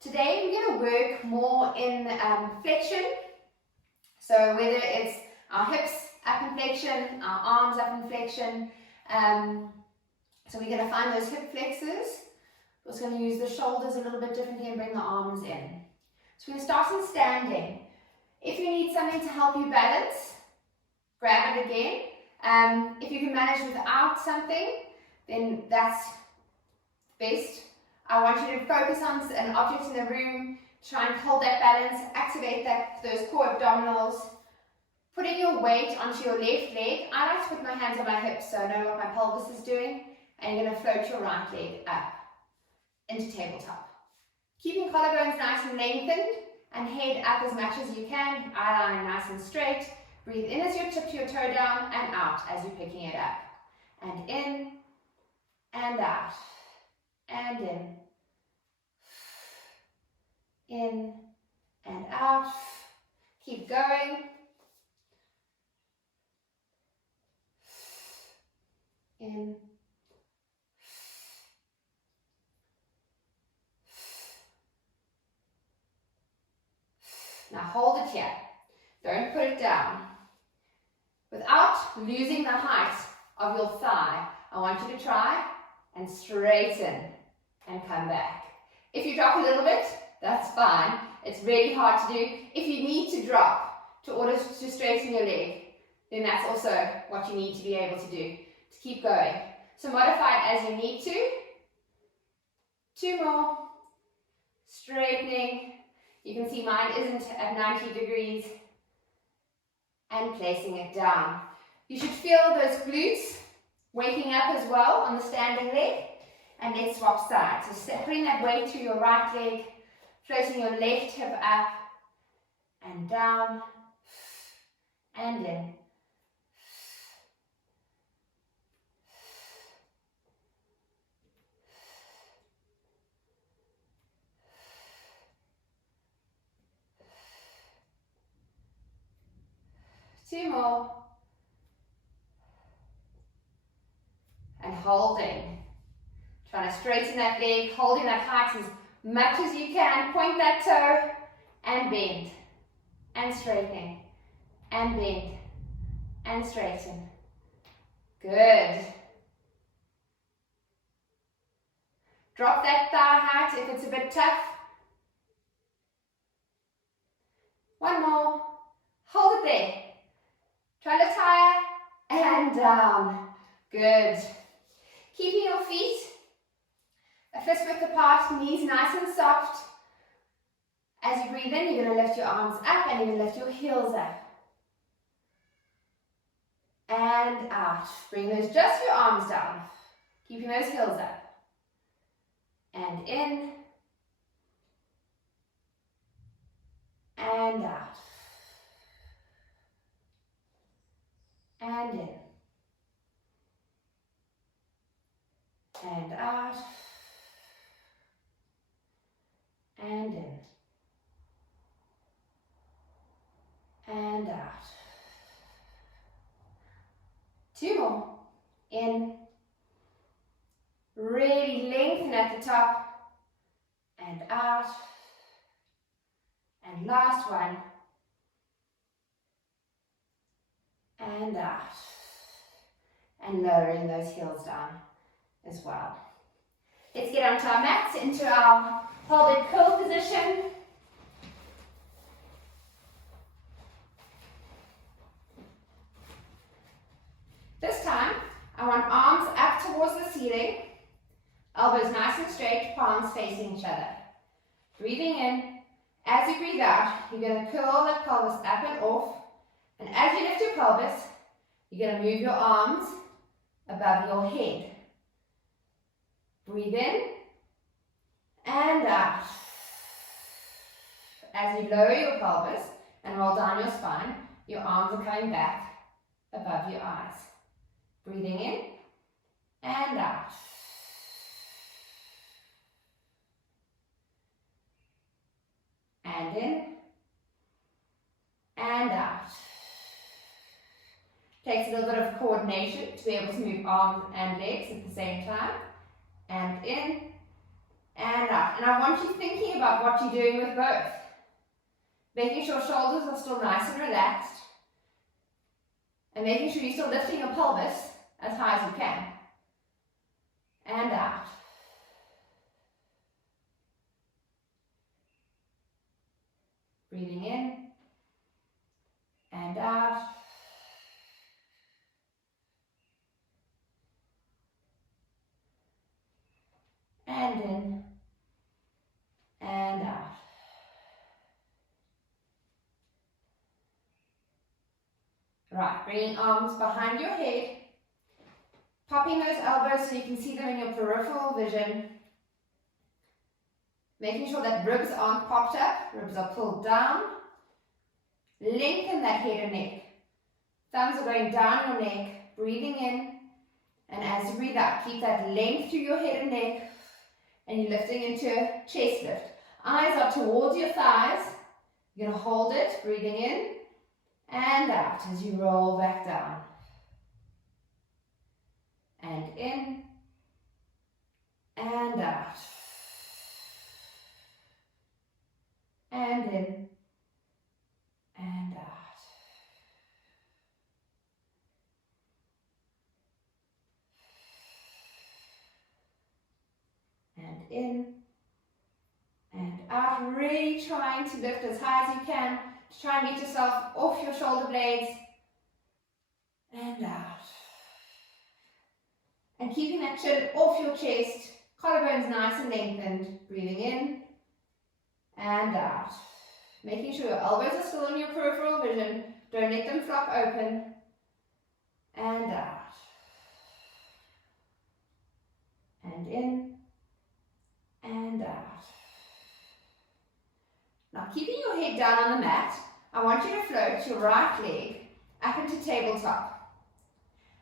Today we're going to work more in flexion. So whether it's our hips up in flexion, our arms up in flexion. So we're going to find those hip flexors. We're also going to use the shoulders a little bit differently and bring the arms in. So we're going to start in standing. If you need something to help you balance, grab it again. If you can manage without something, then that's best. I want you to focus on an object in the room, try and hold that balance, activate those core abdominals, putting your weight onto your left leg. I like to put my hands on my hips so I know what my pelvis is doing, and you're going to float your right leg up into tabletop. Keeping collarbones nice and lengthened and head up as much as you can, eye line nice and straight. Breathe in as you tip your toe down and out as you're picking it up. And in and out. And in and out. Keep going. In. Now hold it here. Don't put it down. Without losing the height of your thigh, I want you to try and straighten and come back. If you drop a little bit, that's fine. It's really hard to do. If you need to drop in order to straighten your leg, then that's also what you need to be able to do to keep going. So modify it as you need to. 2 more. Straightening. You can see mine isn't at 90 degrees. And placing it down. You should feel those glutes waking up as well on the standing leg. And let's swap sides. So putting that weight through your right leg, floating your left hip up and down and in. Two more. And holding. Trying to straighten that leg, holding that height as much as you can. Point that toe and bend. And straighten. And bend. And straighten. Good. Drop that thigh height if it's a bit tough. One more. Hold it there. Try to lift higher and down. Good. Keeping your feet a fist width apart, knees nice and soft. As you breathe in, you're going to lift your arms up and you're going to lift your heels up. And out. Bring just your arms down. Keeping those heels up. And in. And out. And in. And out. And in. And out. 2 more. In. Really lengthen at the top. And out. And last one. And out. And lowering those heels down as well. Let's get onto our mats, into our pelvic curl position. This time, I want arms up towards the ceiling, elbows nice and straight, palms facing each other. Breathing in. As you breathe out, you're going to curl the pelvis up and off. And as you lift your pelvis, you're going to move your arms above your head. Breathe in and out. As you lower your pelvis and roll down your spine, your arms are coming back above your eyes. Breathing in and out. And in and out. Takes a little bit of coordination to be able to move arms and legs at the same time. And in and out. And I want you thinking about what you're doing with both. Making sure shoulders are still nice and relaxed. And making sure you're still lifting your pelvis as high as you can. And out. Breathing in. And out. And in. And out. Right, bringing arms behind your head, popping those elbows so you can see them in your peripheral vision, making sure that ribs aren't popped up, ribs are pulled down, lengthen that head and neck, thumbs are going down your neck, breathing in, and as you breathe out, keep that length through your head and neck, and you're lifting into a chest lift. Eyes are towards your thighs, you're going to hold it, breathing in, and out as you roll back down. And in. And out. And in. And out. And in. And out. Really trying to lift as high as you can. To try and get yourself off your shoulder blades and out. And keeping that chin off your chest, collarbones nice and lengthened, breathing in and out. Making sure your elbows are still in your peripheral vision, don't let them flop open and out. And in and out. Now keeping your head down on the mat, I want you to float your right leg up into tabletop.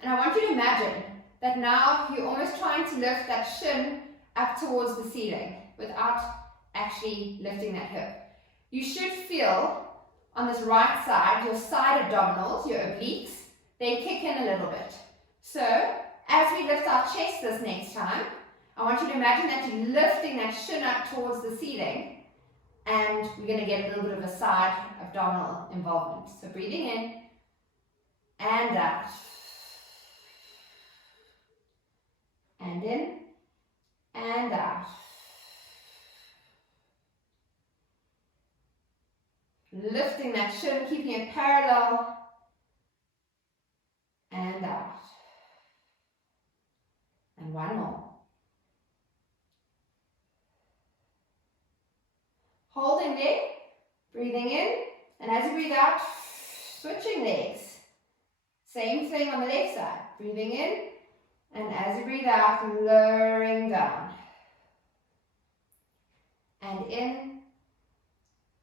And I want you to imagine that now you're almost trying to lift that shin up towards the ceiling without actually lifting that hip. You should feel on this right side, your side abdominals, your obliques, they kick in a little bit. So as we lift our chest this next time, I want you to imagine that you're lifting that shin up towards the ceiling. And we're going to get a little bit of a side abdominal involvement. So breathing in and out. And in and out. Lifting that shin, keeping it parallel and out. And one more. Holding leg, breathing in, and as you breathe out, switching legs. Same thing on the left side. Breathing in, and as you breathe out, lowering down. And in,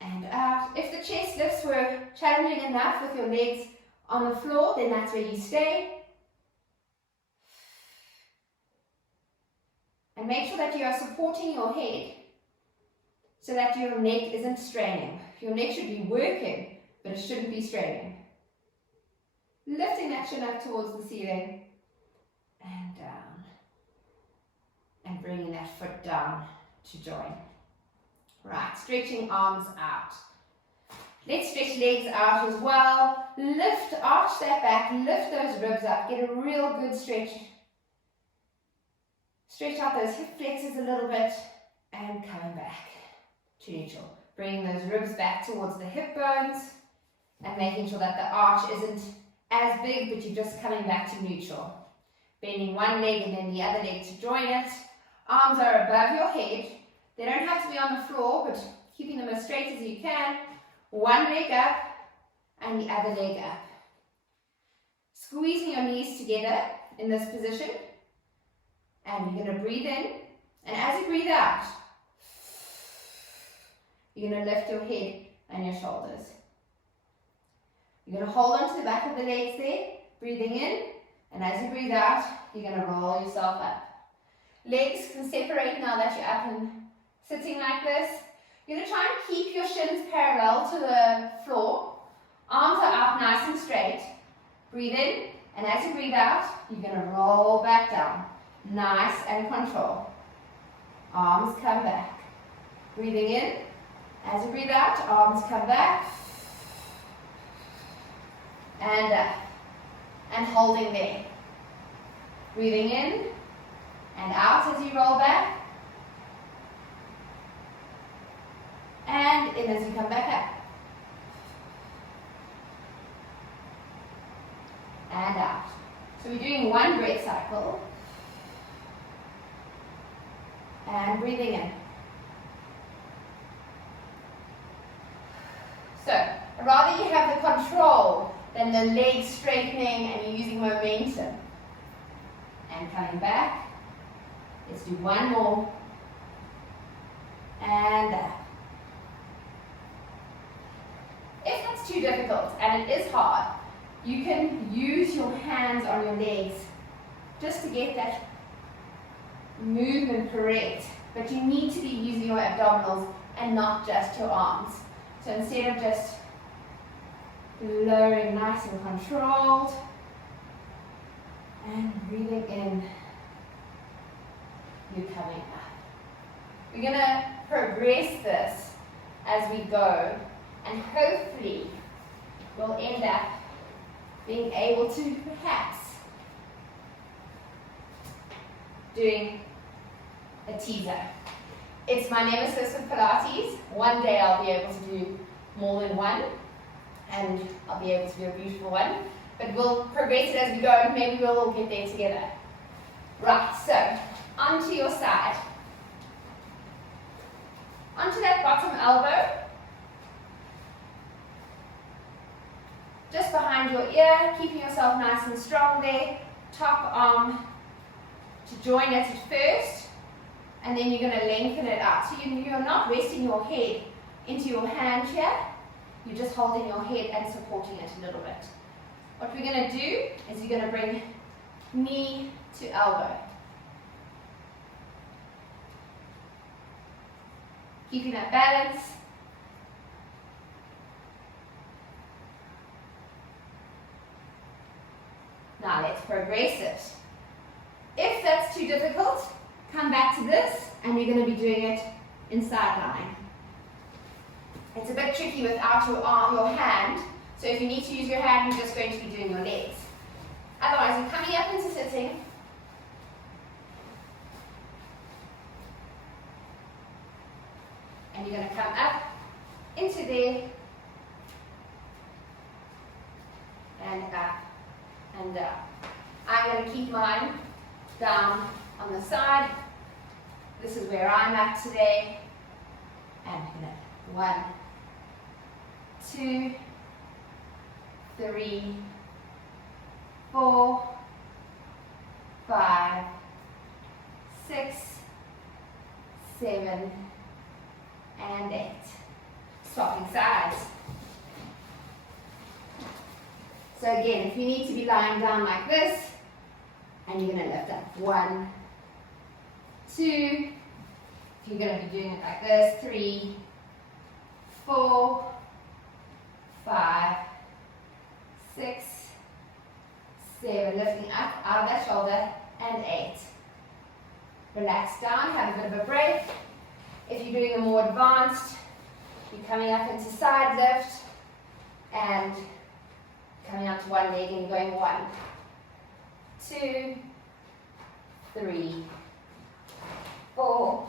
and out. If the chest lifts were challenging enough with your legs on the floor, then that's where you stay. And make sure that you are supporting your head so that your neck isn't straining. Your neck should be working, but it shouldn't be straining. Lifting that chin up towards the ceiling and down. And bringing that foot down to join. Right, stretching arms out. Let's stretch legs out as well. Lift, arch that back, lift those ribs up, get a real good stretch. Stretch out those hip flexors a little bit and coming back to neutral. Bringing those ribs back towards the hip bones and making sure that the arch isn't as big, but you're just coming back to neutral. Bending one leg and then the other leg to join it. Arms are above your head. They don't have to be on the floor, but keeping them as straight as you can. One leg up and the other leg up. Squeezing your knees together in this position. And you're going to breathe in. And as you breathe out, you're going to lift your head and your shoulders. You're going to hold on to the back of the legs there, breathing in. And as you breathe out, you're going to roll yourself up. Legs can separate now that you're up and sitting like this. You're going to try and keep your shins parallel to the floor. Arms are up nice and straight. Breathe in, and as you breathe out, you're going to roll back down. Nice and control. arms come back. Breathing in. As you breathe out, arms come back. And up. And holding there. Breathing in and out as you roll back. And in as you come back up. And out. So we're doing one breath cycle. And breathing in. So, rather you have the control than the legs straightening and you're using momentum. And coming back. Let's do one more. And up. If that's too difficult, and it is hard, you can use your hands on your legs just to get that movement correct. But you need to be using your abdominals and not just your arms. So instead of just lowering nice and controlled, and breathing in, you're coming up. We're going to progress this as we go, and hopefully we'll end up being able to perhaps doing a teaser. It's my nemesis with Pilates. One day I'll be able to do more than one, and I'll be able to do a beautiful one. But we'll progress it as we go, and maybe we'll all get there together. Right, so onto your side. Onto that bottom elbow. Just behind your ear, keeping yourself nice and strong there. Top arm to join it at first, and then you're going to lengthen it out. So you're not resting your head into your hand here. You're just holding your head and supporting it a little bit. What we're going to do is you're going to bring knee to elbow. Keeping that balance. Now let's progress it. If that's too difficult, come back to this, and you're going to be doing it in side lying. It's a bit tricky without your arm, your hand, so if you need to use your hand, you're just going to be doing your legs. Otherwise, you're coming up into sitting. And you're going to come up into there, and up, and down. I'm going to keep mine down on the side. This is where I'm at today. And 1, 2, 3, 4, 5, 6, 7, and 8. Swapping sides. So again, if you need to be lying down like this, and you're going to lift up 1, 2, if you're going to be doing it like this, 3, 4, 5, 6, 7, lifting up out of that shoulder, and 8. Relax down, have a bit of a break. If you're doing a more advanced, you're coming up into side lift, and coming out to one leg and going 1, 2, 3, 4,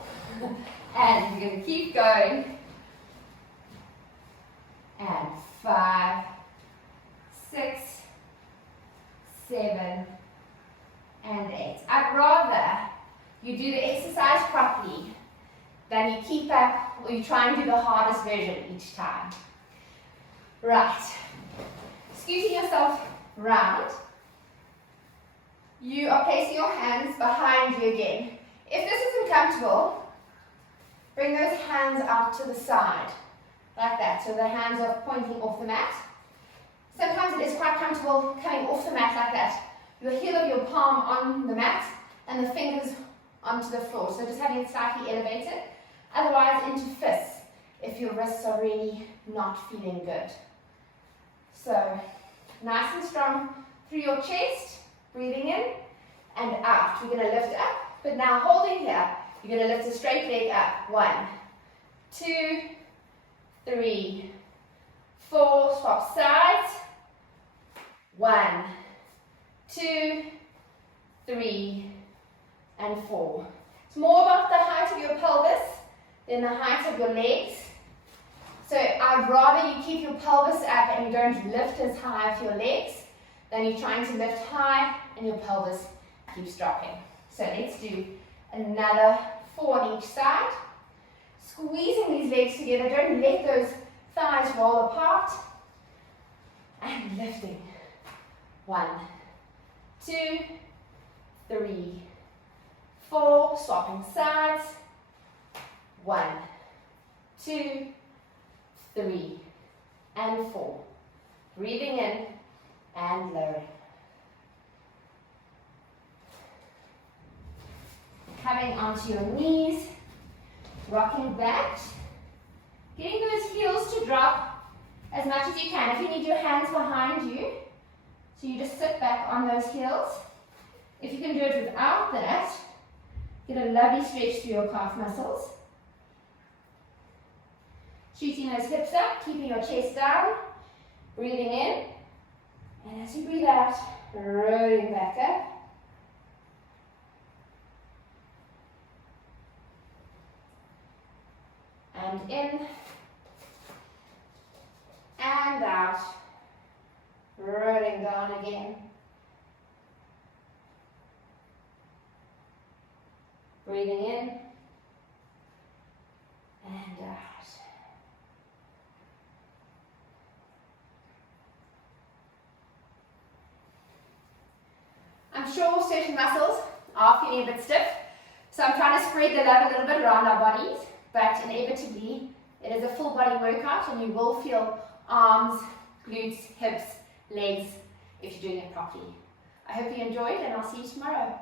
and you're going to keep going, and 5, 6, 7, and 8. I'd rather you do the exercise properly than you keep up or you try and do the hardest version each time. Right. Scooting yourself round. You are placing your hands behind you again. If this isn't comfortable, bring those hands out to the side, like that, so the hands are pointing off the mat. Sometimes it is quite comfortable coming off the mat like that. The heel of your palm on the mat and the fingers onto the floor. So just having it slightly elevated. Otherwise into fists if your wrists are really not feeling good. So nice and strong through your chest, breathing in and out. We're going to lift up, but now holding here. You're going to lift a straight leg up. 1, 2, 3, 4. Swap sides. 1, 2, 3, and 4. It's more about the height of your pelvis than the height of your legs. So I'd rather you keep your pelvis up and you don't lift as high with your legs than you're trying to lift high and your pelvis keeps dropping. So let's do another 4 on each side. Squeezing these legs together, don't let those thighs roll apart. And lifting. 1, 2, 3, 4. Swapping sides. 1, 2, 3, and 4. Breathing in and lowering. Coming onto your knees, rocking back, getting those heels to drop as much as you can. If you need your hands behind you, so you just sit back on those heels. If you can do it without that, get a lovely stretch through your calf muscles. Shooting those hips up, keeping your chest down, breathing in, and as you breathe out, rolling back up. And in, and out, rolling down again. Breathing in, and out. I'm sure certain muscles are feeling a bit stiff, so I'm trying to spread the love a little bit around our bodies, but inevitably it is a full body workout and you will feel arms, glutes, hips, legs if you're doing it properly. I hope you enjoyed and I'll see you tomorrow.